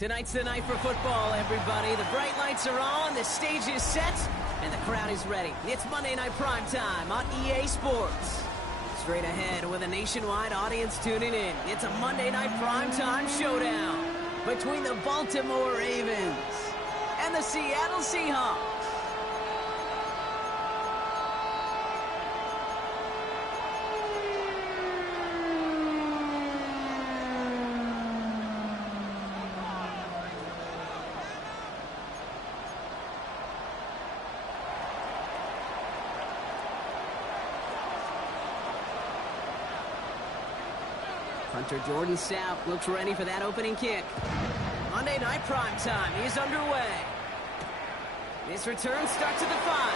Tonight's the night for football, everybody. The bright lights are on, the stage is set, and the crowd is ready. It's Monday Night Primetime on EA Sports. Straight ahead with a nationwide audience tuning in. It's a Monday Night Primetime showdown between the Baltimore Ravens and the Seattle Seahawks. Hunter Jordan Stout looks ready for that opening kick. Monday Night Primetime is underway. This return starts at the 5.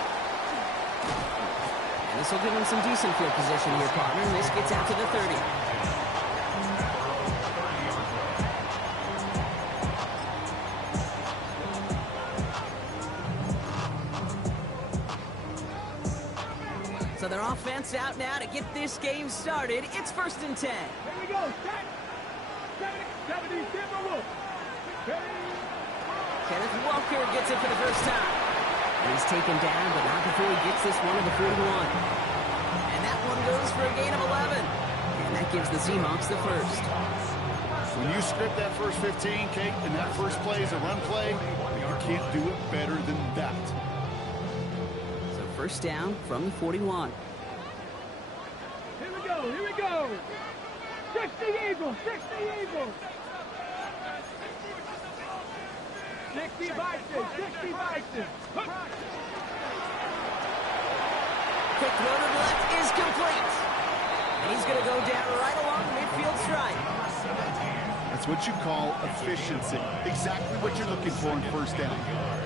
And this will give him some decent field position here, partner. This gets out to the 30. So their offense out now to get this game started. It's 1st and 10. Here we go. 70, Kenneth Walker gets it for the first time. And he's taken down, but not before he gets this one to the 41. And that one goes for a gain of 11. And that gives the Seahawks the first. When you script that first 15, Kate, and that first play is a run play, you can't do it better than that. So first down from the 41. Here we go. 60 Eagles. 60 Vikings. Quick throw to the left is complete. And he's going to go down right along the midfield stripe. That's what you call efficiency. Exactly what you're looking for in first down.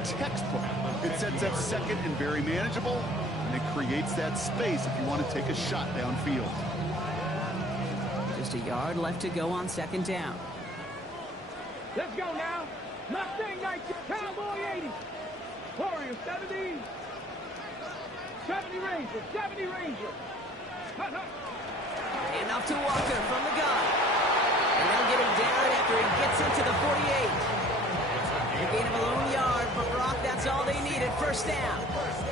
Textbook. It sets up second and very manageable, and it creates that space if you want to take a shot downfield. Just a yard left to go on second down. Let's go now. Mustang 19, Cowboy 80. Warrior 70. 70 Ranger. And off to Walker from the gun. And they'll get him down after he gets into the 48. A gain of a lone yard, but Brock, that's all they needed. First down.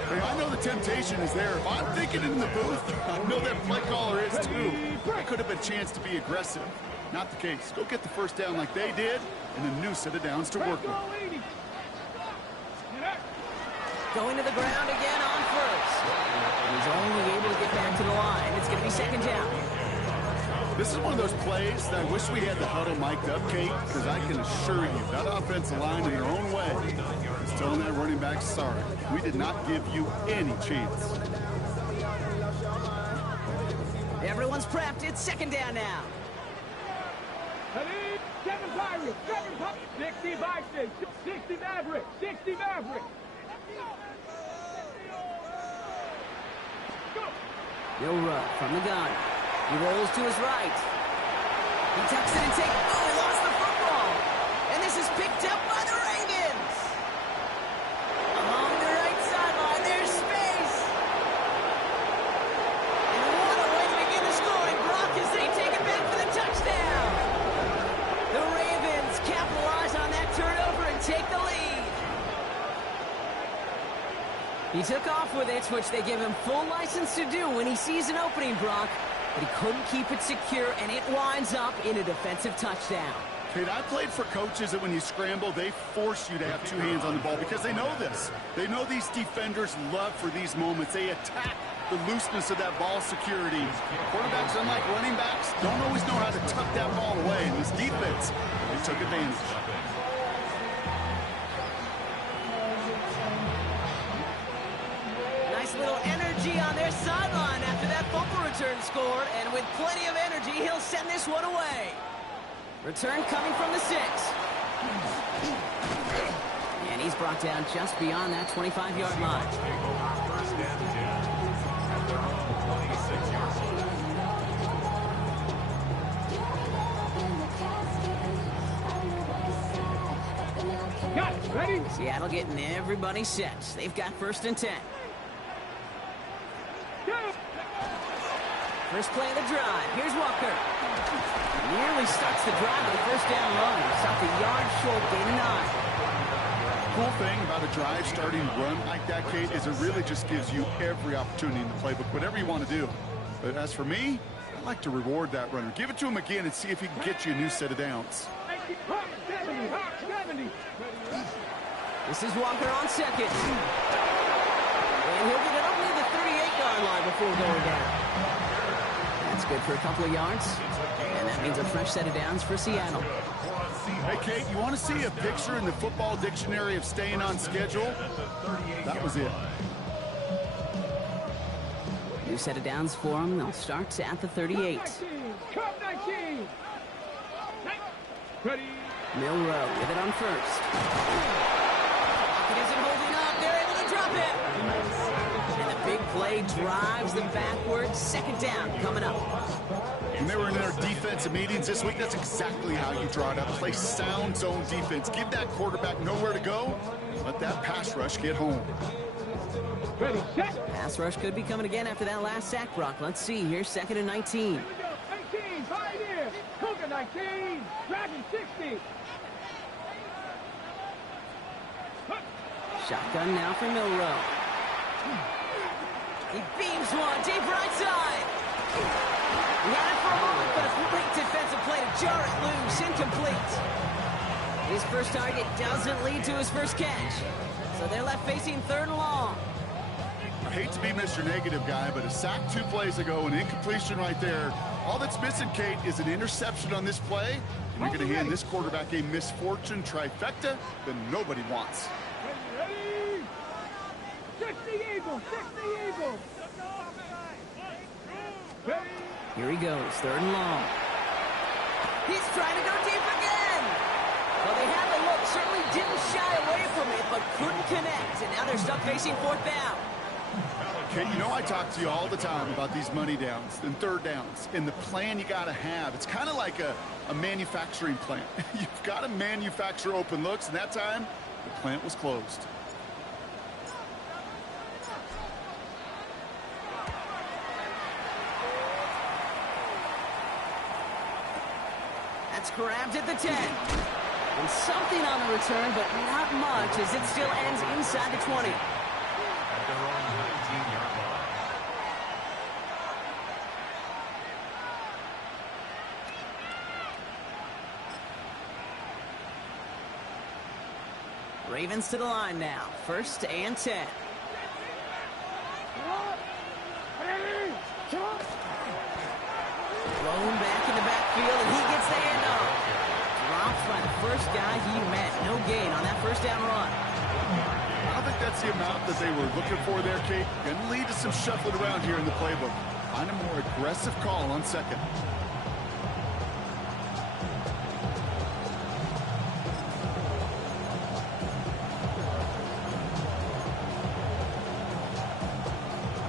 Hey, I know the temptation is there. If I'm thinking in the booth, I know that play caller is too. It could have been a chance to be aggressive. Not the case. Go get the first down like they did, and a new set of downs to work with. Going to the ground again on first. And he's only able to get back to the line. It's going to be second down. This is one of those plays that I wish we had the huddle mic'd up, Kate, because I can assure you that offensive line in their own way is telling that running back, sorry, we did not give you any chance. Everyone's prepped. It's second down now. 7 Pirates. 60 Vikings. 60 Mavericks. Bill Rudd from the gun. He rolls to his right. He tucks it and takes. Oh, he lost the football. And this is picked up by the Ravens. Along the right sideline, there's space. And what a way to begin the scoring, Brock, as they take it back for the touchdown. The Ravens capitalize on that turnover and take the lead. He took off with it, which they give him full license to do when he sees an opening, Brock. But he couldn't keep it secure, and it winds up in a defensive touchdown. Kate, I played for coaches that when you scramble, they force you to have two hands on the ball because they know this. They know these defenders love for these moments. They attack the looseness of that ball security. Quarterbacks, unlike running backs, don't always know how to tuck that ball away. And this defense, they took advantage. Little energy on their sideline after that fumble return scored, and with plenty of energy, he'll send this one away. Return coming from the 6. And he's brought down just beyond that 25-yard line. Got it. Ready? Seattle getting everybody set. They've got 1st and 10. First play of the drive. Here's Walker. Nearly starts the drive with a first down run. Stopped a yard short, gain of 9. Cool thing about a drive starting run like that, Kate, is it really just gives you every opportunity in the playbook, whatever you want to do. But as for me, I like to reward that runner. Give it to him again and see if he can get you a new set of downs. 70. This is Walker on second. And he'll get it up near the 38-yard line before going down. That's good for a couple of yards. And that means a fresh set of downs for Seattle. Hey, Kate, you want to see a picture in the football dictionary of staying on schedule? That was it. New set of downs for them. They'll start at the 38. Cup 19. Ready. Milrow with it on first. It isn't holding up. They're able to drop it. And the big play drives them backwards. Second down coming up. When they were in their defensive meetings this week, that's exactly how you draw it up. Play sound zone defense. Give that quarterback nowhere to go. Let that pass rush get home. Ready, set. Pass rush could be coming again after that last sack, Brock. Let's see. Here's 2nd and 19. 19, Pioneer. Cougar 19. Dragon 60. Shotgun now for Milrow. He beams one deep right side. He had it for a moment, but a great defensive play to jar it loose. Incomplete. His first target doesn't lead to his first catch. So they're left facing 3rd and long. I hate to be Mr. Negative guy, but a sack 2 plays ago, an incompletion right there. All that's missing, Kate, is an interception on this play. And you're going to hand this quarterback a misfortune trifecta that nobody wants. Ready. 60 Eagles. 60 Eagles. Ready. Here he goes, 3rd and long. He's trying to go deep again. Well, they had the look, certainly didn't shy away from it, but couldn't connect. And now they're stuck facing 4th down. Okay, you know I talk to you all the time about these money downs and 3rd downs and the plan you got to have. It's kind of like a manufacturing plant. You've got to manufacture open looks, and that time, the plant was closed. That's grabbed at the 10. And something on the return, but not much as it still ends inside the 20. Ravens to the line now. 1st and 10. Thrown back in the backfield, and he gets the handoff. Dropped by the first guy he met. No gain on that 1st down run. I don't think that's the amount that they were looking for there, Kate. Going to lead to some shuffling around here in the playbook. Find a more aggressive call on 2nd.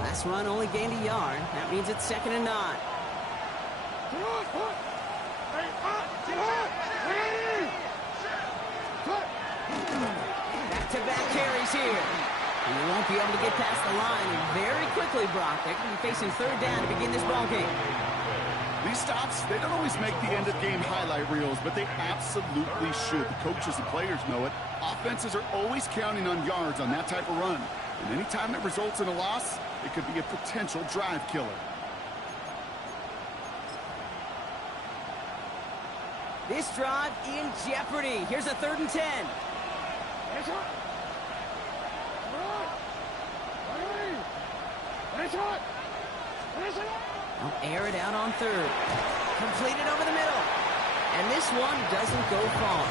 Last run only gained a yard. That means it's 2nd and 9. Back-to-back carries here. He won't be able to get past the line, and very quickly, Brock, they're going to be facing 3rd down to begin this ballgame. These stops, they don't always make the end-of-game highlight reels, but they absolutely should. The coaches and players know it. Offenses are always counting on yards on that type of run. And anytime it results in a loss, it could be a potential drive killer. This drive in jeopardy. Here's a 3rd and 10. They'll air it out on 3rd. Completed over the middle. And this one doesn't go far.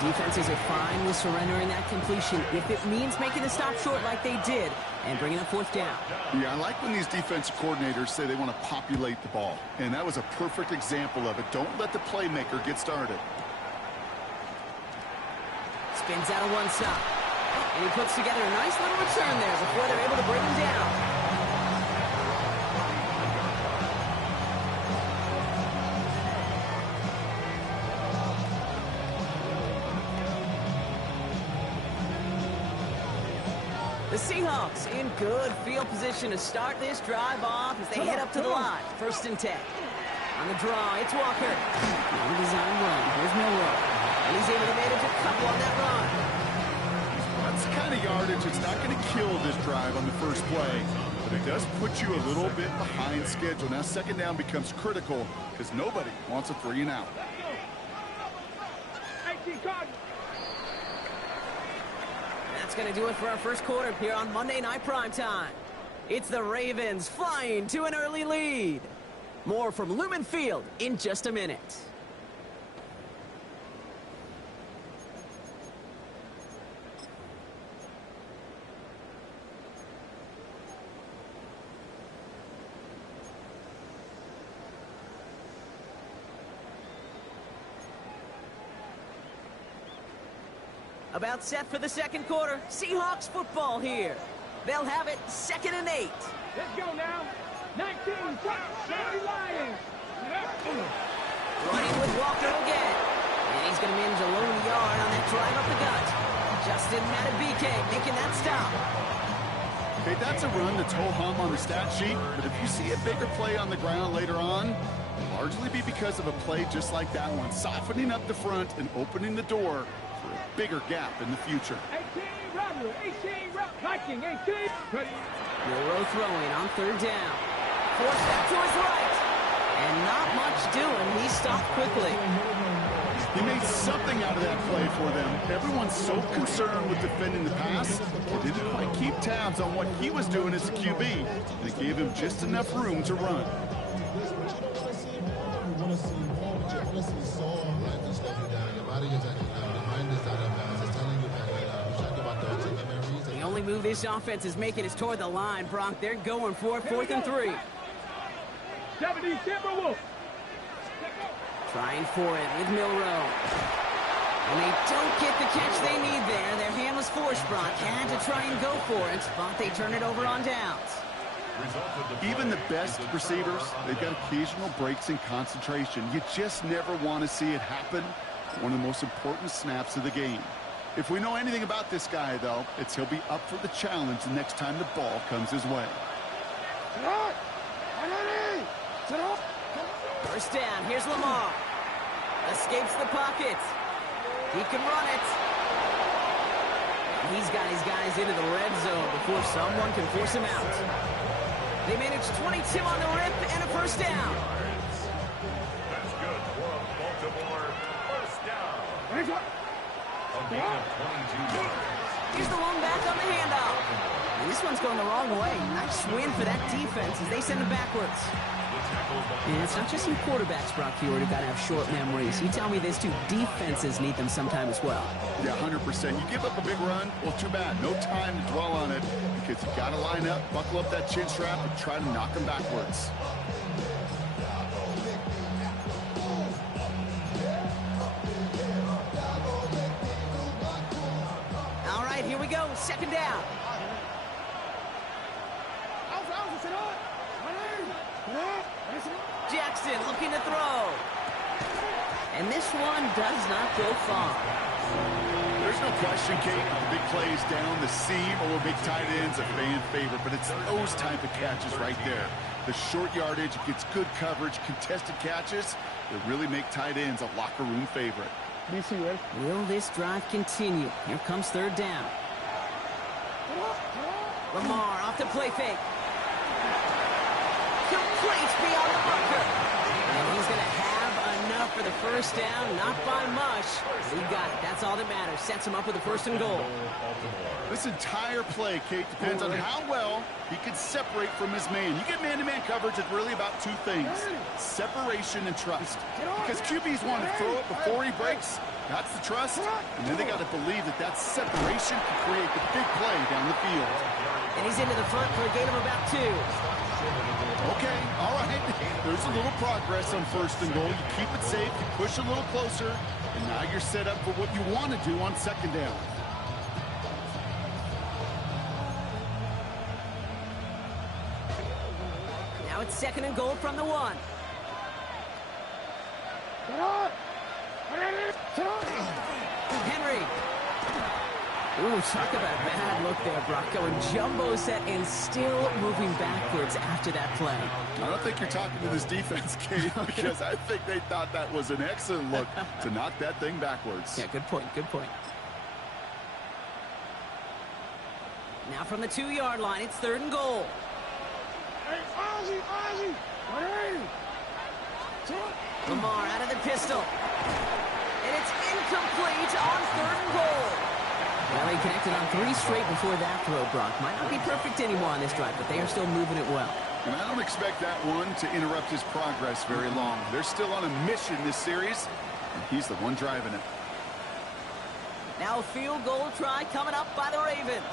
Defenses are fine with surrendering that completion if it means making the stop short like they did and bringing up 4th down. Yeah, I like when these defensive coordinators say they want to populate the ball. And that was a perfect example of it. Don't let the playmaker get started. Spins out of one stop. And he puts together a nice little return there before they're able to bring him down. The Seahawks in good field position to start this drive off as they head up to the line. 1st and 10. On the draw, it's Walker. On the design run, here's Milroe. And he's able to manage a couple on that run. That's the kind of yardage. It's not going to kill this drive on the first play, but it does put you a little bit behind schedule. Now second down becomes critical because nobody wants a 3 and out. That's going to do it for our first quarter here on Monday Night Primetime. It's the Ravens flying to an early lead. More from Lumen Field in just a minute. About set for the second quarter. Seahawks football here. They'll have it 2nd and 8. Let's go now. 19, Lions. Running with Walker again. And he's going to manage a lone yard on that drive up the gut. Justin Matabike making that stop. Okay, that's a run that's ho-hum on the stat sheet, but if you see a bigger play on the ground later on, it'll largely be because of a play just like that one, softening up the front and opening the door for a bigger gap in the future. 18, Robert. 18, Robert. Viking, 18. Milroe throwing on 3rd down. Forced out to his right. And not much doing. He stopped quickly. He made something out of that play for them. Everyone's so concerned with defending the pass, he didn't quite keep tabs on what he was doing as a QB, and it gave him just enough room to run. The only move this offense is making is toward the line, Brock. They're going for it, 4th and 3. 70 Timberwolves. Trying for it with Milroe. And they don't get the catch they need there. Their hand was forced, Brock. Had to try and go for it, but they turn it over on downs. Even the best receivers, they've got occasional breaks in concentration. You just never want to see it happen. One of the most important snaps of the game. If we know anything about this guy, though, it's he'll be up for the challenge the next time the ball comes his way. First down, here's Lamar. Escapes the pocket. He can run it. He's got his guys into the red zone before someone can force him out. They manage 22 on the rip and a first down. That's good for a Baltimore first down. A gain of 22 yards. Here's the one back on the handoff. And this one's going the wrong way. Nice win for that defense as they send it backwards. And it's not just some quarterbacks, Brock Huard, who got to have short memories. You tell me this too, defenses need them sometime as well. Yeah, 100%. You give up a big run, well, too bad. No time to dwell on it because you got to line up, buckle up that chin strap, and try to knock them backwards. All right, here we go. 2nd down. Jackson looking to throw. And this one does not go far. There's no question, Kate, the big plays down the seam or big tight ends a fan favorite, but it's those type of catches right there. The short yardage, it gets good coverage, contested catches that really make tight ends a locker room favorite. Will this drive continue? Here comes 3rd down. Lamar off the play fake. Complete beyond the marker. And he's going to have enough for the first down, not by much. He got it. That's all that matters. Sets him up with a 1st and goal. This entire play, Kate, depends on how well he can separate from his man. You get man-to-man coverage, it's really about 2 things, separation and trust. Because QBs want to throw it before he breaks. That's the trust. And then they got to believe that that separation can create the big play down the field. And he's into the front for a gain of about 2. Okay, all right. There's a little progress on 1st and goal. You keep it safe, you push a little closer, and now you're set up for what you want to do on 2nd down. Now it's 2nd and goal from the 1. Henry. Ooh, talk about a bad look there, Brock. Going jumbo set and still moving backwards after that play. I don't think you're talking to this defense, Kate, because I think they thought that was an excellent look to knock that thing backwards. Yeah, good point, good point. Now from the 2-yard line, it's 3rd and goal. Lamar out of the pistol. And it's incomplete on 3rd and goal. Well, they connected on 3 straight before that throw, Brock. Might not be perfect anymore on this drive, but they are still moving it well. And I don't expect that one to interrupt his progress very long. They're still on a mission this series, and he's the one driving it. Now a field goal try coming up by the Ravens.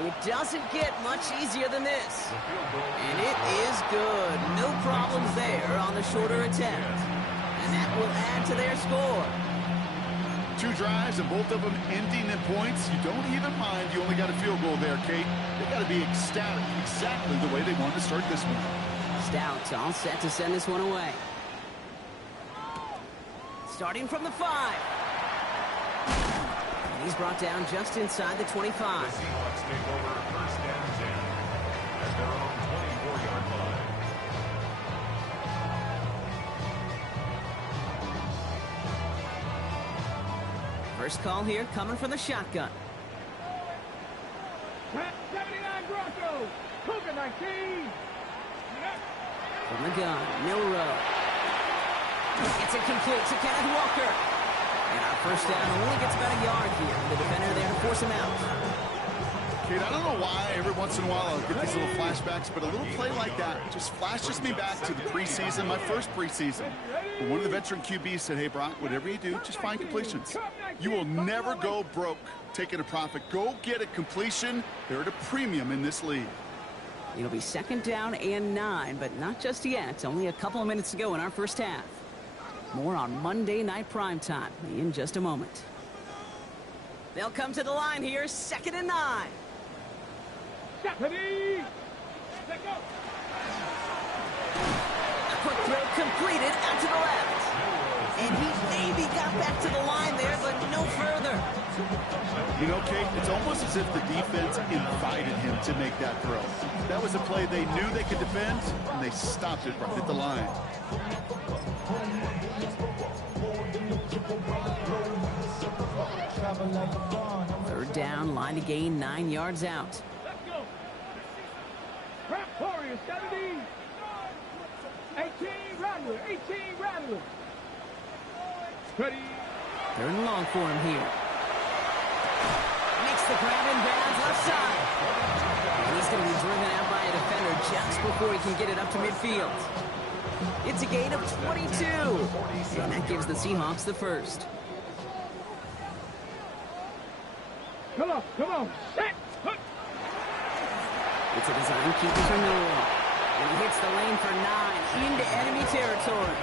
It doesn't get much easier than this. And it is good. No problems there on the shorter attempt. And that will add to their score. 2 drives and both of them ending in points. You don't even mind you only got a field goal there, Kate. They got to be ecstatic exactly the way they wanted to start this one. Stout all set to send this one away. Starting from the 5. And he's brought down just inside the 25. The Seahawks take over 1st and 10 at their own 24-yard line. First call here coming from the shotgun. 79 Broncos. Cougar 19. From the gun, Milrow. It's incomplete to Kenneth Walker. And our first down only gets about a yard here. The defender there to force him out. Kate, I don't know why every once in a while I'll get these little flashbacks, but a little play like that just flashes me back to the preseason, my first preseason. But one of the veteran QBs said, hey, Brock, whatever you do, just find completions. You will never go broke taking a profit. Go get a completion. They're at a premium in this league. It'll be 2nd down and 9, but not just yet. Only a couple of minutes to go in our first half. More on Monday Night Primetime in just a moment. They'll come to the line here, 2nd and 9. Stephanie. Let go. A quick throw completed out to the left. And he maybe got back to the line there, but no further. You know, Kate, it's almost as if the defense invited him to make that throw. That was a play they knew they could defend, and they stopped it right at the line. Third down, line to gain 9 yards out. Let's go. Crap Warriors 70. 18 Rattler. 18 Rattler. Ready. 3rd and long for him here. Makes the grab in bounds left side. And he's going to be driven out by a defender just before he can get it up to midfield. It's a gain of 22. And that gives the Seahawks the first. Come on. Come on. Set. Hook. It's a design keeper for Noah. And he hits the lane for 9 into enemy territory.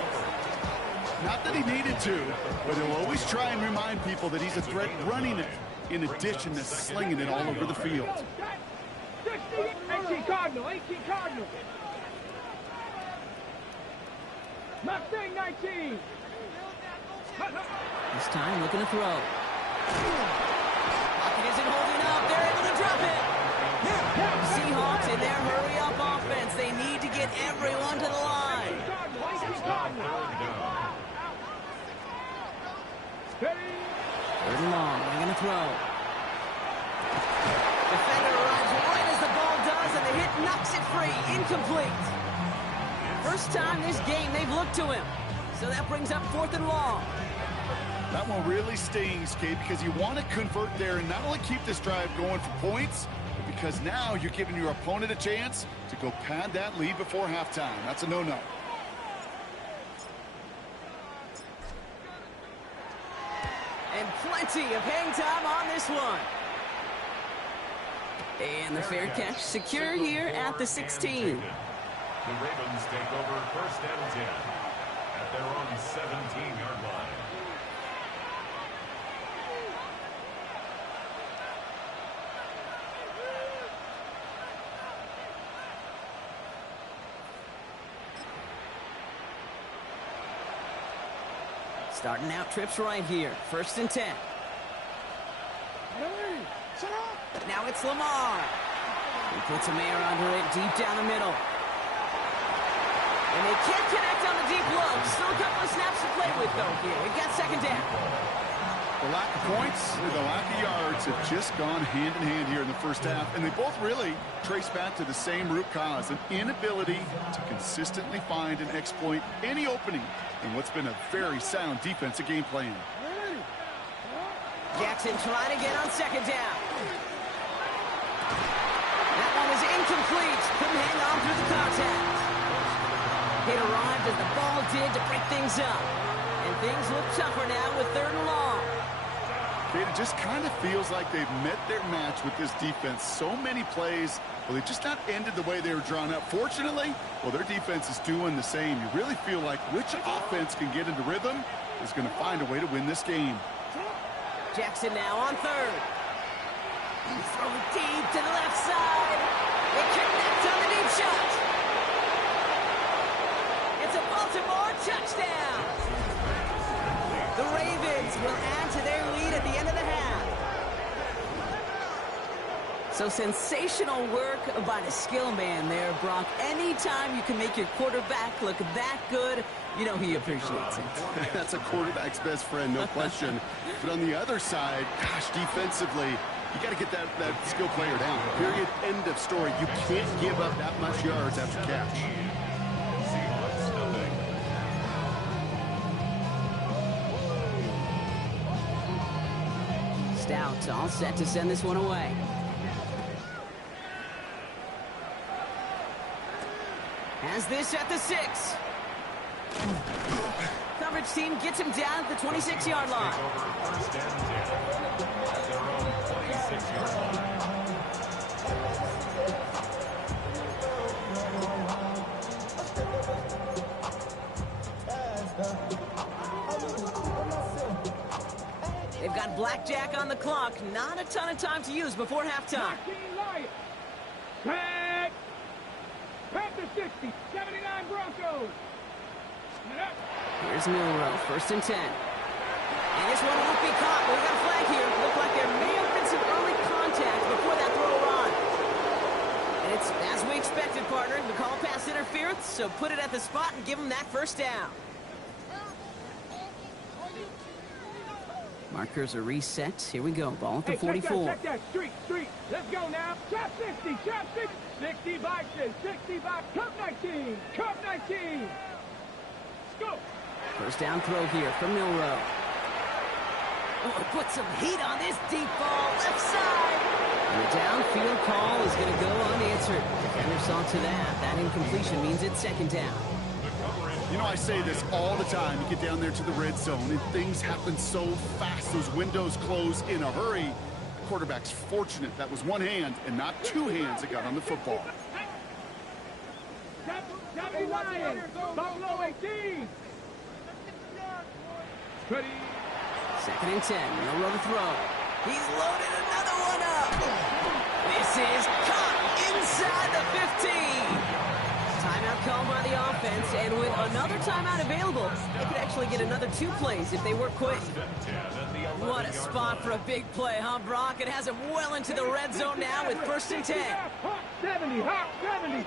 Not that he needed to, but he'll always try and remind people that he's a threat running it, in addition to slinging it all over the field. 18 Cardinal. 18 Cardinal. Mustang 19. This time looking to throw. Pocket isn't holding up. They're able to drop it. Seahawks in their hurry-up offense. They need to get everyone to the line. Third and long. They're going to throw. Defender arrives right as the ball does, and the hit knocks it free. Incomplete. First time this game they've looked to him. So that brings up 4th and long. That one really stings, Kate, because you want to convert there and not only keep this drive going for points, but because now you're giving your opponent a chance to go pad that lead before halftime. That's a no-no. And plenty of hang time on this one. And the fair catch secure here at the 16. The Ravens take over 1st and 10 at their own 17-yard line. Starting out trips right here. 1st and 10. It's Lamar. He puts a man under it deep down the middle. And they can't connect on the deep look. Still a couple of snaps to play with, though, here. We've got second down. The lack of points and the lack of yards have just gone hand in hand here in the first half, and they both really trace back to the same root cause, an inability to consistently find and exploit any opening in what's been a very sound defensive game plan. Jackson trying to get on second down. That one was incomplete. Couldn't hang on through the contact. It arrived as the ball did to break things up. And things look tougher now with 3rd and long. It just kind of feels like they've met their match with this defense. So many plays, well, they've just not ended the way they were drawn up. Fortunately, well, their defense is doing the same. You really feel like which offense can get into rhythm is going to find a way to win this game. Jackson now on 3rd. He's throwing deep to the left side. They connect on the deep shot. It's a Baltimore touchdown. The Ravens will add to their lead at the end of the half. So sensational work by the skill man there, Brock. Anytime you can make your quarterback look that good, you know he appreciates it. That's a quarterback's best friend, no question. But on the other side, gosh, defensively, you got to get that skill player down. Period. End of story. You can't give up that much yards after catch. Stout all set to send this one away. Has this at the 6. Coverage team gets him down at the 26-yard line. They've got blackjack on the clock. Not a ton of time to use before halftime. Back. Panther 60, 79 Broncos. Here's Milrow, 1st and 10. And this one won't be caught, but we got a flag here. Looked like there may have been some early contact before that throw run. And it's as we expected, partner. The call pass interference, so put it at the spot and give them that 1st down. Markers are reset. Here we go. Ball at the 44. Check that. Street. Let's go now. Chop 60. 60 Bison. 60 Bison. Cup 19. Let's go. 1st down throw here from Milrow. Oh, put some heat on this deep ball. Left side. And the downfield call is going to go unanswered. Defender saw to that. That incompletion means it's 2nd down. You know, I say this all the time. You get down there to the red zone, and things happen so fast. Those windows close in a hurry. The quarterback's fortunate that was one hand and not two hands that got on the football. Buffalo 18. Ready. 2nd and 10. Milrow to throw. He's loaded another one up. This is caught inside the 15. Timeout called by the offense, and with another timeout available, they could actually get another 2 plays if they work quick. What a spot for a big play, huh, Brock? It has him well into the red zone now with 1st and 10. Hot 70.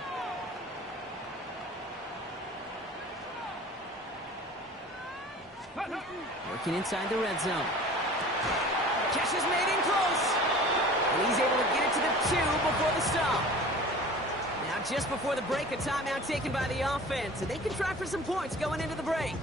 Working inside the red zone. Catch is made in close. And he's able to get it to the 2 before the stop. Now just before the break, a timeout taken by the offense. And they can try for some points going into the break.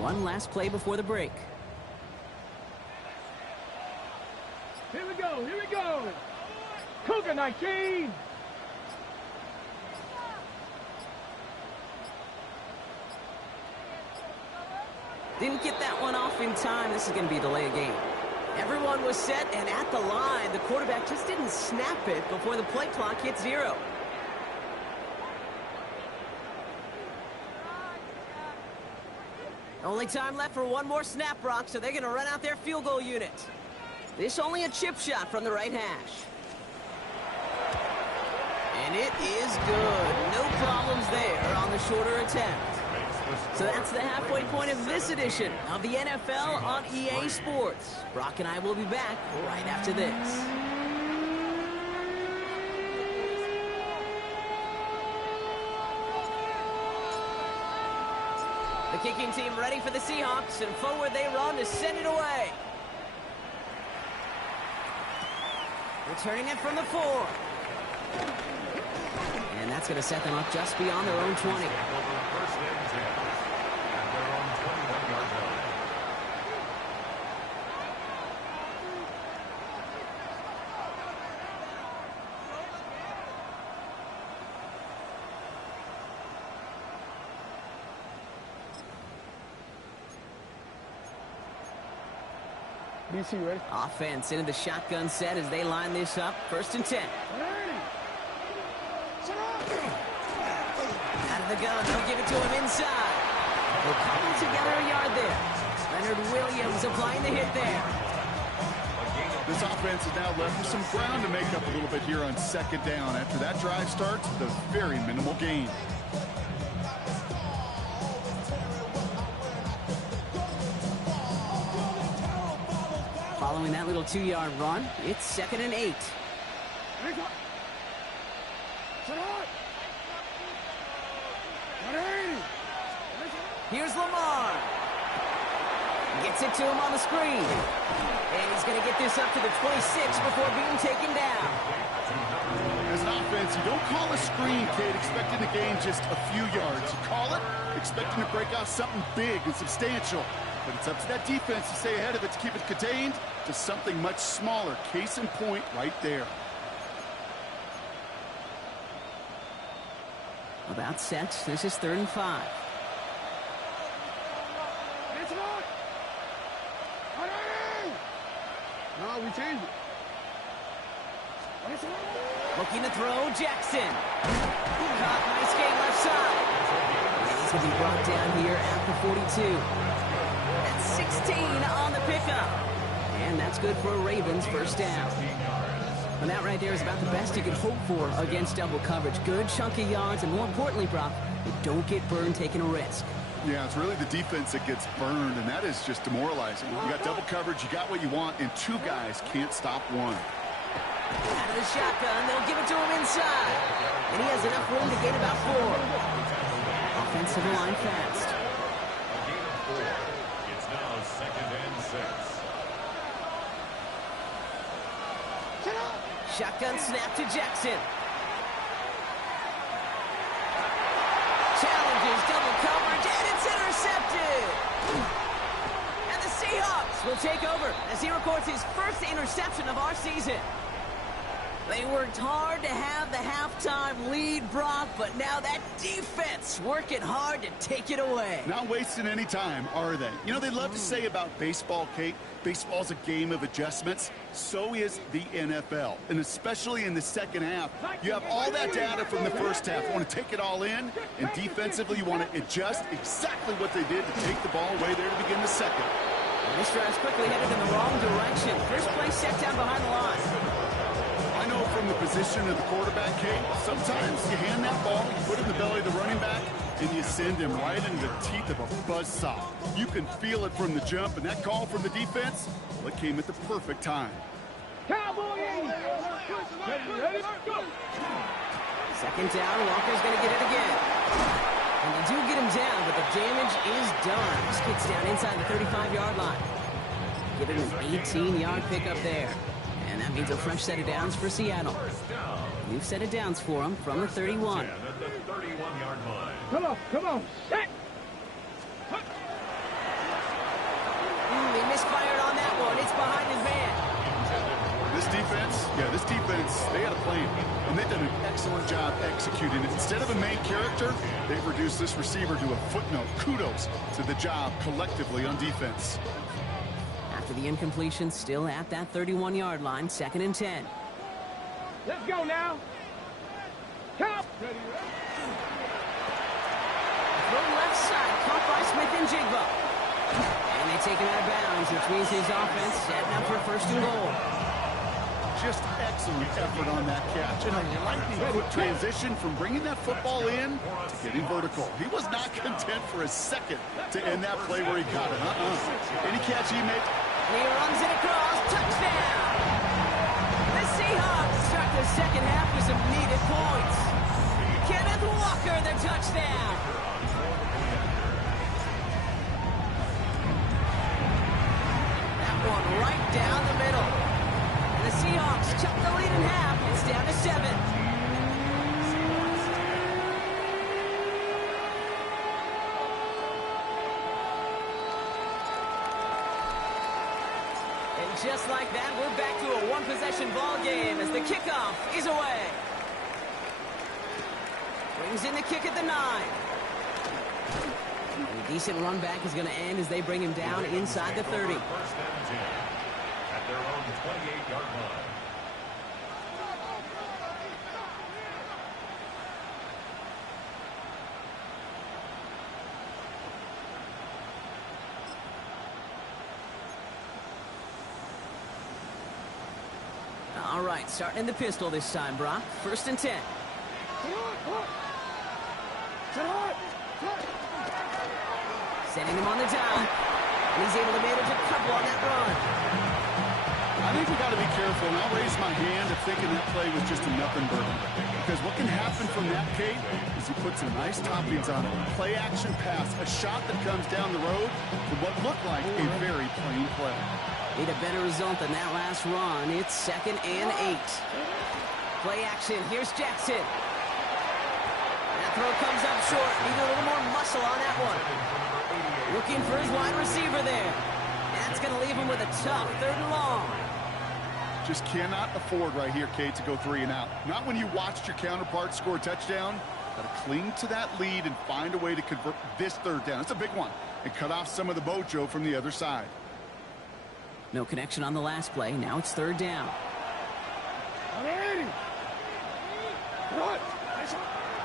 One last play before the break. Here we go. Cougar 19. Didn't get that one off in time. This is going to be a delay of game. Everyone was set and at the line. The quarterback just didn't snap it before the play clock hit 0. Only time left for one more snap, Brock, so they're going to run out their field goal unit. This only a chip shot from the right hash. And it is good. No problems there on the shorter attempt. So that's the halfway point of this edition of the NFL on EA Sports. Brock and I will be back right after this. The kicking team ready for the Seahawks, and forward they run to send it away. Returning it from the 4. And that's going to set them up just beyond their own 20. DC, ready? Offense into the shotgun set as they line this up. 1st and 10. Out of the gun, they'll give it to him inside. They'll cobble together a yard there. Leonard Williams applying the hit there. This offense is now left with some ground to make up a little bit here on 2nd down. After that drive starts, the very minimal gain. Following that little 2-yard run, it's 2nd and 8. Here's Lamar. Gets it to him on the screen. And he's going to get this up to the 26 before being taken down. As an offense, you don't call a screen, kid, expecting to gain just a few yards. You call it expecting to break out something big and substantial. But it's up to that defense to stay ahead of it, to keep it contained to something much smaller. Case in point right there. About set. This is 3rd and 5. No, we changed it. Looking to throw, Jackson. Caught, nice game left side. And he's going to be brought down here at the 42. That's 16 on the pickup. And that's good for a Ravens 1st down. And that right there is about the best you can hope for against double coverage. Good chunky yards, and more importantly, Brock, you don't get burned taking a risk. Yeah, it's really the defense that gets burned, and that is just demoralizing. You got double coverage, you got what you want, and 2 guys can't stop one. Out of the shotgun, they'll give it to him inside. And he has enough room to gain about 4. Offensive line fast. It's now 2nd and 6. Shotgun snap to Jackson. Challenges double coverage, and it's intercepted. And the Seahawks will take over as he records his 1st interception of our season. They worked hard to have the halftime lead, Brock, but now that defense working hard to take it away. Not wasting any time, are they? You know, they love to say about baseball, Kate, baseball's a game of adjustments. So is the NFL. And especially in the 2nd half, you have all that data from the 1st half. You want to take it all in, and defensively you want to adjust exactly what they did to take the ball away there to begin the 2nd. And this drive's quickly headed in the wrong direction. First play set down behind the line. I know from the position of the quarterback, Kate, sometimes you hand that ball, you put it in the belly of the running back, and you send him right into the teeth of a buzzsaw. You can feel it from the jump, and that call from the defense, well, it came at the perfect time. Cowboys! Ready? Go! 2nd down, Walker's going to get it again. And they do get him down, but the damage is done. This kid's down inside the 35-yard line. Give him an 18-yard pickup there. And that means a fresh set of downs for Seattle. New set of downs for him from the 31. At the 31-yard line. Come on, set! He misfired on that one. It's behind his man. This defense, they had a plan, and they've done an excellent job executing it. Instead of a main character, they've reduced this receiver to a footnote. Kudos to the job collectively on defense. After After the incompletion, still at that 31-yard line, 2nd and 10. Let's go now. Count. Throw left side, caught by Smith and Jigba. And they take him out of bounds, which means his offense setting up for 1st and goal. Just excellent effort on that catch. And a lightning quick transition from bringing that football in to getting vertical. He was not content for a second to end that play where he caught it. Any catch he made. And he runs it across. Touchdown! The Seahawks start the 2nd half with some needed points. Kenneth Walker, the touchdown. That one right down the middle. And the Seahawks cut the lead in half. It's down to 7. And just like that, we're back to a one-possession ball game as the kickoff is away. Brings in the kick at the 9. And a decent run back is going to end as they bring him down inside the 30. 1st and 10 at their own 28-yard line. All right, starting in the pistol this time, Brock. 1st and 10. Sending him on the down. And he's able to manage a couple on that run. I think we got to be careful, and I'll raise my hand of thinking that play was just a nothing burger. Because what can happen from that, Kate, is he puts some nice toppings on it. Play action pass, a shot that comes down the road for what looked like a very plain play. Need a better result than that last run. It's 2nd and 8. Play action. Here's Jackson. That throw comes up short. Need a little more muscle on that one. Looking for his wide receiver there. That's going to leave him with a tough 3rd and long. Just cannot afford right here, Kate, to go 3 and out. Not when you watched your counterpart score a touchdown. Got to cling to that lead and find a way to convert this 3rd down. It's a big one. And cut off some of the mojo from the other side. No connection on the last play. Now it's 3rd down.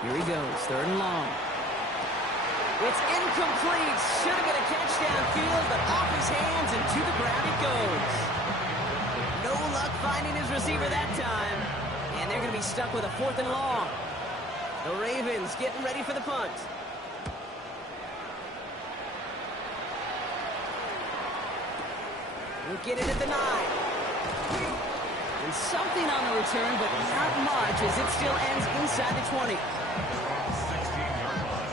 Here he goes. 3rd and long. It's incomplete. Should have been a catch downfield, but off his hands and to the ground it goes. No luck finding his receiver that time. And they're going to be stuck with a 4th and long. The Ravens getting ready for the punt. We'll get it at the 9. And something on the return, but not much as it still ends inside the 20. 16-yard line.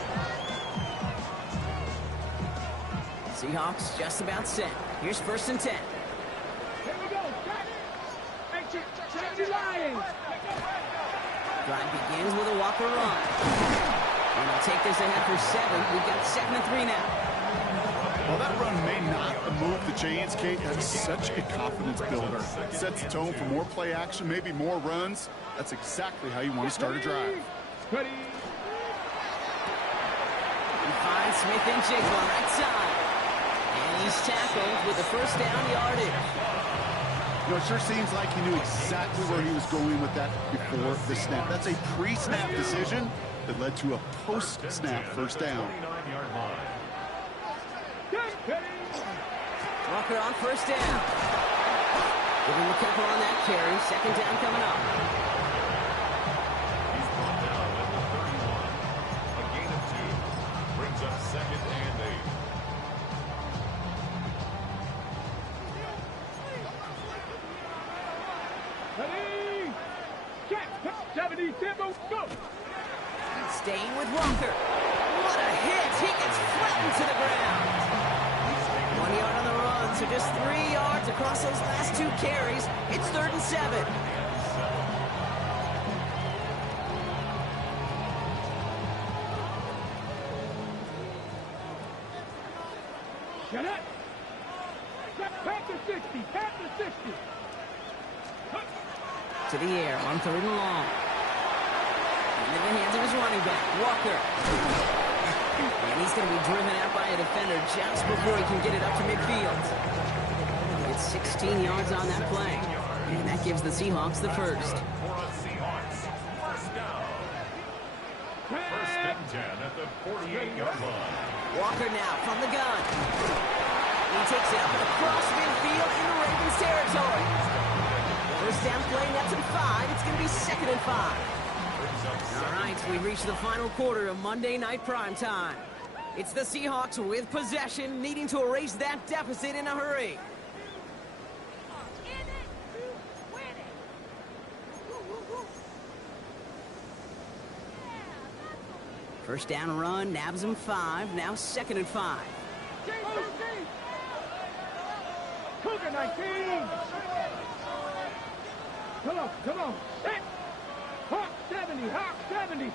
Seahawks just about set. Here's 1st and 10. Here we go. Check the Lions. Drive begins with a Walker run. And they'll take this ahead for 7. We've got 2nd and 3 now. Well, that run may not move the chains, Kate. That's such a confidence builder. Sets the tone for more play action, maybe more runs. That's exactly how you want to start a drive. Ready. He finds Smith and Jigba right side. And he's tackled with the 1st down yardage. You know, it sure seems like he knew exactly where he was going with that before the snap. That's a pre-snap decision that led to a post-snap 1st down. 29-yard line. Walker on 1st down. Give him a couple on that carry. 2nd down coming up. He's brought down at the 31. A gain of 2 brings up 2nd and 8. Ready. Check. 70 tempo. Go. Staying with Walker. What a hit. He gets flattened to the ground. 1 yard on the run, so just 3 yards across those last 2 carries. It's 3rd and 7. Shut up. Pass the 60. Pass the 60. To the air on 3rd and long. Into the hands of his running back, Walker. And he's going to be driven out by a defender just before he can get it up to midfield. It's 16 yards on that play. And that gives the Seahawks the first. For a Seahawks first down. First and 10 at the 48-yard line. Walker now from the gun. He takes it up and across midfield in the Ravens territory. First down play, nets him 5. It's going to be 2nd and 5. All right, we reached the final quarter of Monday Night Primetime. It's the Seahawks with possession, needing to erase that deficit in a hurry. First down run, nabs him 5. Now 2nd and 5. Cougar 19. Come on. Set. Hawk 70. Hawk 70.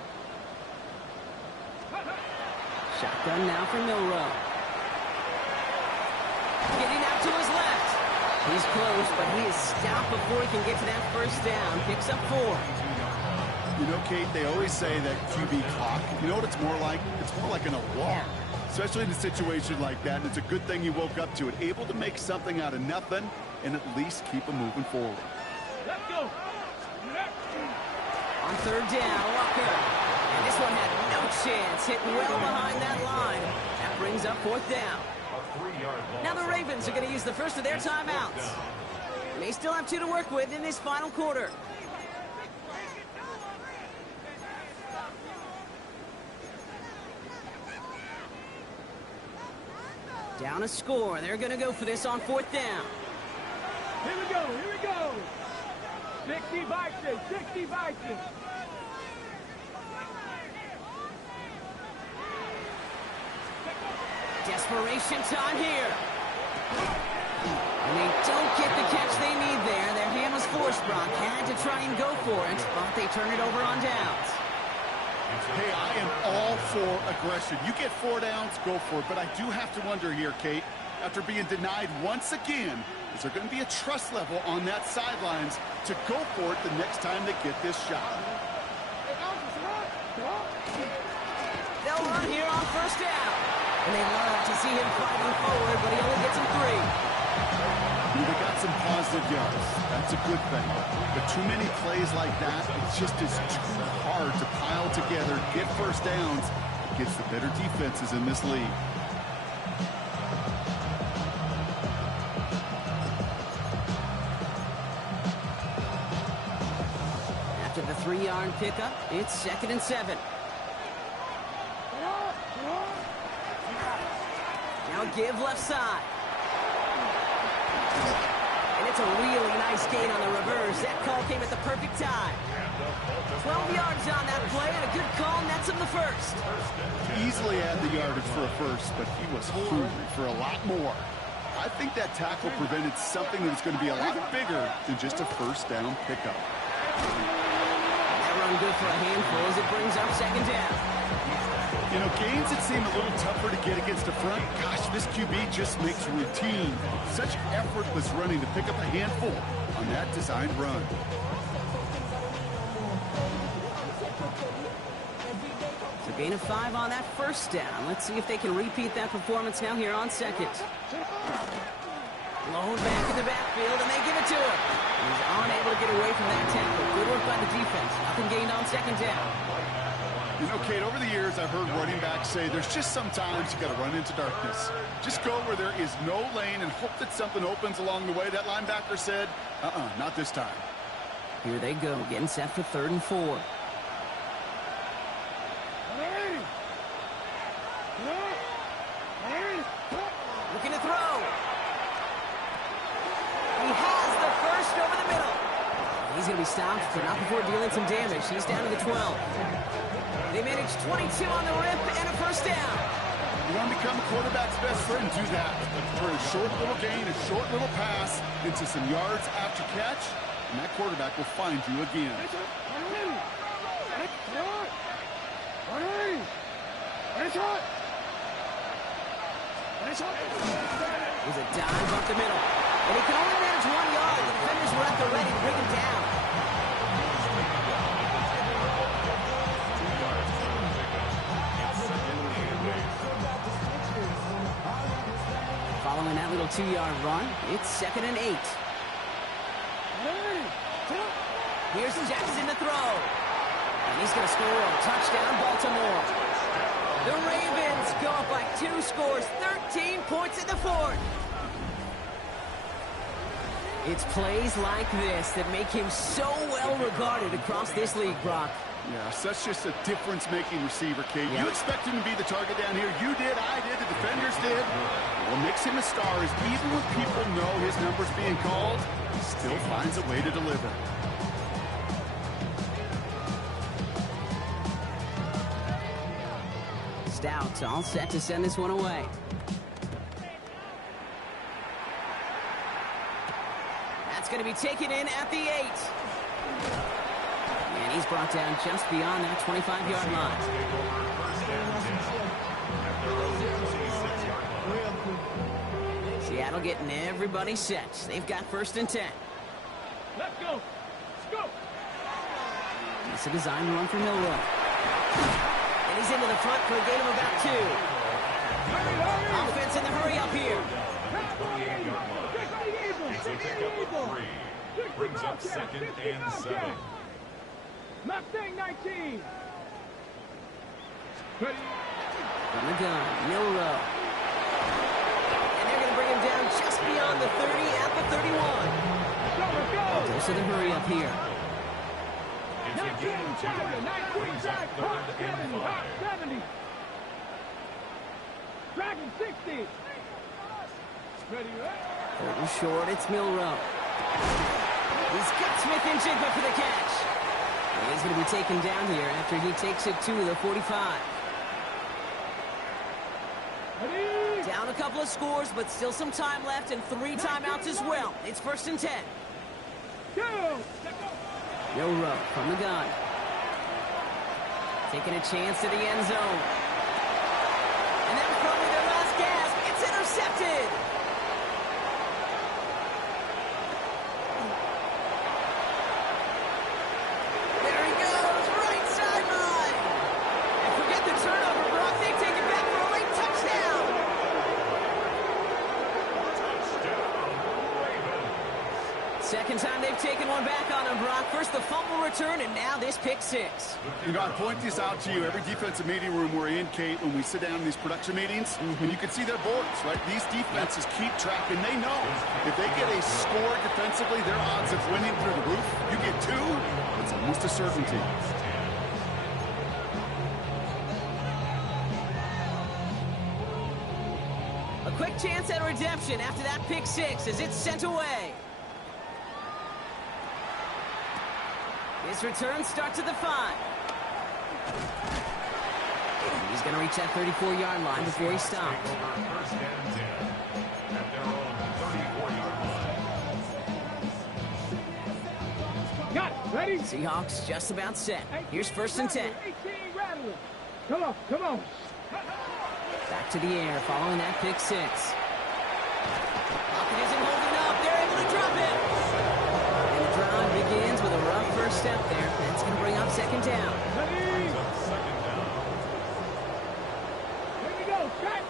Shotgun now for Milrow. Getting out to his left. He's close, but he is stopped before he can get to that first down. Picks up 4. You know, Kate, they always say that QB clock, you know what it's more like? It's more like an alarm, especially in a situation like that. And it's a good thing you woke up to it, able to make something out of nothing and at least keep them moving forward. Let's go. On 3rd down, Walker. And this one had no chance, hit well behind that line. That brings up 4th down. A 3-yard loss. Now the Ravens are going to use the first of their timeouts. They still have 2 to work with in this final quarter. Down a score. They're going to go for this on 4th down. Here we go. 60 Bison. Desperation time here. And they don't get the catch they need there. Their hand was forced, Brock. Had to try and go for it, but they turn it over on downs. Hey, I am all for aggression. You get 4 downs, go for it. But I do have to wonder here, Kate, after being denied once again, is there going to be a trust level on that sidelines to go for it the next time they get this shot? They'll run here on 1st down. And they love to see him fighting forward, but he only gets him 3. They got some positive yards. That's a good thing. But too many plays like that, it just is too hard to pile together, get first downs against the better defenses in this league. After the 3-yard pickup, it's 2nd and 7. Now give left side. And it's a really nice gain on the reverse. That call came at the perfect time. 12 yards on that play, and a good call nets him the first. Easily had the yardage for a first, but he was hungry for a lot more. I think that tackle prevented something that was going to be a lot bigger than just a first down pickup. That run good for a handful as it brings up 2nd down. You know, gains that seem a little tougher to get against the front, gosh, this QB just makes routine such effortless running to pick up a handful on that designed run. So gain of 5 on that first down. Let's see if they can repeat that performance now here on 2nd. Low back in the backfield, and they give it to him. He's unable to get away from that tackle. Good work by the defense. Nothing gained on 2nd down. You know, Kate, over the years, I've heard running backs say there's just sometimes you got to run into darkness. Just go where there is no lane and hope that something opens along the way. That linebacker said, not this time. Here they go, getting set for 3rd and 4. Looking to throw. He has the first over the middle. He's going to be stopped, but not before dealing some damage. He's down to the 12. They managed 22 on the rip and a first down. You want to become a quarterback's best friend, do that. For a short little gain, a short little pass into some yards after catch, and that quarterback will find you again. It was a dive up the middle. And he can only manage 1 yard. The defenders were at the ready to bring him down. Following that little 2-yard run. It's 2nd and 8. Here's Jackson to throw. And he's going to score a touchdown, Baltimore. The Ravens go up by 2 scores, 13 points in the 4th. It's plays like this that make him so well regarded across this league, Brock. Yeah, such just a difference-making receiver, Kate. You expect him to be the target down here. You did, I did, the defenders did. What makes him a star is even when people know his number's being called, he still finds a way to deliver. Stout all set to send this one away. That's going to be taken in at the 8. And he's brought down just beyond that 25-yard line. Seattle getting everybody set. They've got 1st and 10. Let's go. Let's go. It's a design run for Milrow. And he's into the front for a gain of about 2. Offense in the hurry up here. Brings up 2nd and 7. Mustang 19. From the gun, Milrow. And they're going to bring him down just beyond the 30 at the 31. Goes to the hurry up here. It's a gain of 2. Brings up 3rd and 5. 70. Dragon 60. Ready, 3rd and short, it's Milrow. He's got Smith and Jigba for the catch. And he's going to be taken down here after he takes it to the 45. ready. Down a couple of scores, but still some time left and 3 timeouts as well. It's 1st and 10. Go. Milrow from the gun. Taking a chance to the end zone. And that was probably their last gasp. It's intercepted. There he goes, right sideline. And forget the turnover, Brock. They take it back for a late touchdown. Second time they've taken one back on him, Brock. First the fumble return, and now this pick 6. You know, I point this out to you every defensive meeting room we're in, Kate, when we sit down in these production meetings, and you can see their boards, right? These defenses keep track, and they know if they get a score defensively, their odds of winning through the roof. You get 2, it's almost a certainty. A quick chance at redemption after that pick 6 as it's sent away. His return starts at the 5. He's going to reach that 34-yard line before he stops. First and 10 at their own 34-yard line. Got it. Ready. Seahawks just about set. Here's 1st and 10. 18 rattling. Come on, come on. Back to the air following that pick 6. Pocket isn't holding up. They're able to drop it. And the drive begins with a rough first step there. That's going to bring up 2nd down. Ready. Second down. Here we go. Strike.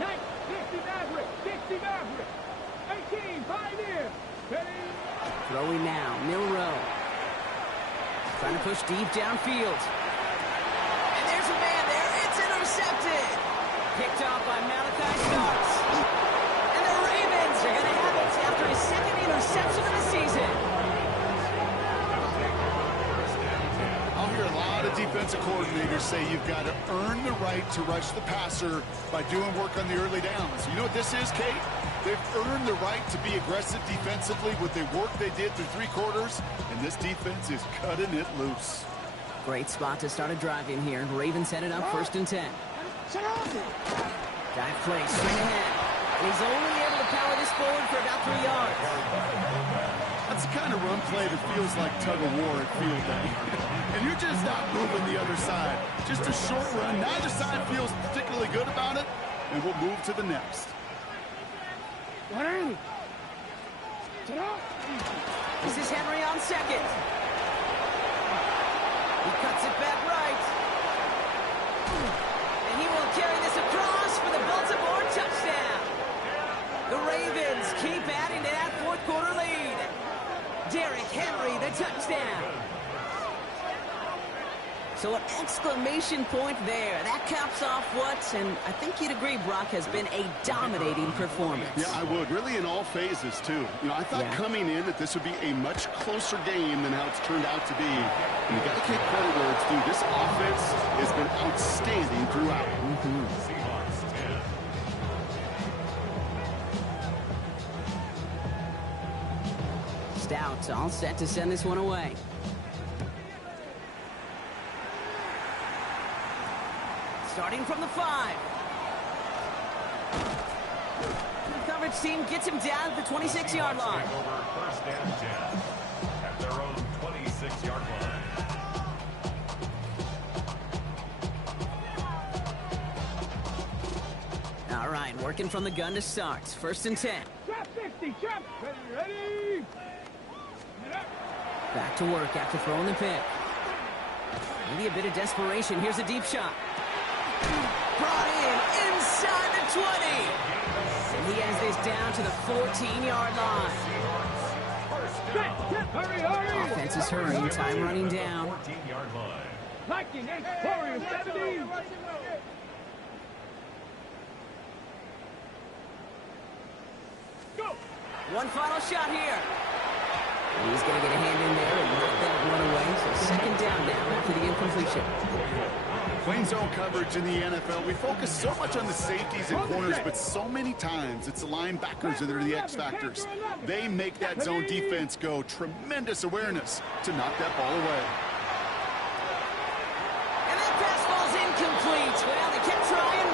60 Maverick. 60 Maverick. 18 Pioneer. Ready. Throwing now, Milrow. Trying to push deep downfield. And there's a man there. It's intercepted. Picked off by Malachi Starks. And the Ravens are going to have it after his 2nd interception of the season. I'll hear a lot of defensive coordinators say you've got to earn the right to rush the passer by doing work on the early downs. You know what this is, Kate? They've earned the right to be aggressive defensively with the work they did through 3 quarters, and this defense is cutting it loose. Great spot to start a drive in here. Ravens headed up 1st and 10. Dive play straight ahead. And he's only able to power this forward for about 3 yards. That's the kind of run play that feels like tug-of-war at field day. And you're just not moving the other side. Just a short run. Neither side feels particularly good about it, and we'll move to the next. This is Henry on 2nd. He cuts it back right. And he will carry this across for the Baltimore touchdown. The Ravens keep adding to that fourth quarter lead. Derrick Henry, the touchdown. So an exclamation point there. That caps off what, and I think you'd agree, Brock, has been a dominating performance. Yeah, I would. Really in all phases, too. You know, I thought coming in that this would be a much closer game than how it's turned out to be. And you got to take credit where it's due. This offense has been outstanding throughout. Seahawks 10. Stout all set to send this one away. Starting from the 5. The coverage team gets him down at the 26-yard line. Over first and 10 at their own 26-yard line. All right, working from the gun to start. First and 10. Trap 60, trap. Ready. Back to work after throwing the pick. Maybe a bit of desperation. Here's a deep shot. Brought in inside the 20. And he has this down to the 14-yard line. Hurry, hurry. Offense is hurrying, time running down. 14-yard line. Liking it. Warriors 70. Go. One final shot here. He's going to get a hand in there and knock that one away. So second down now after the incompletion. Playing zone coverage in the NFL, we focus so much on the safeties and corners, but so many times it's the linebackers that are the X factors. They make that zone defense go. Tremendous awareness to knock that ball away. And that pass falls incomplete. Well, they kept trying,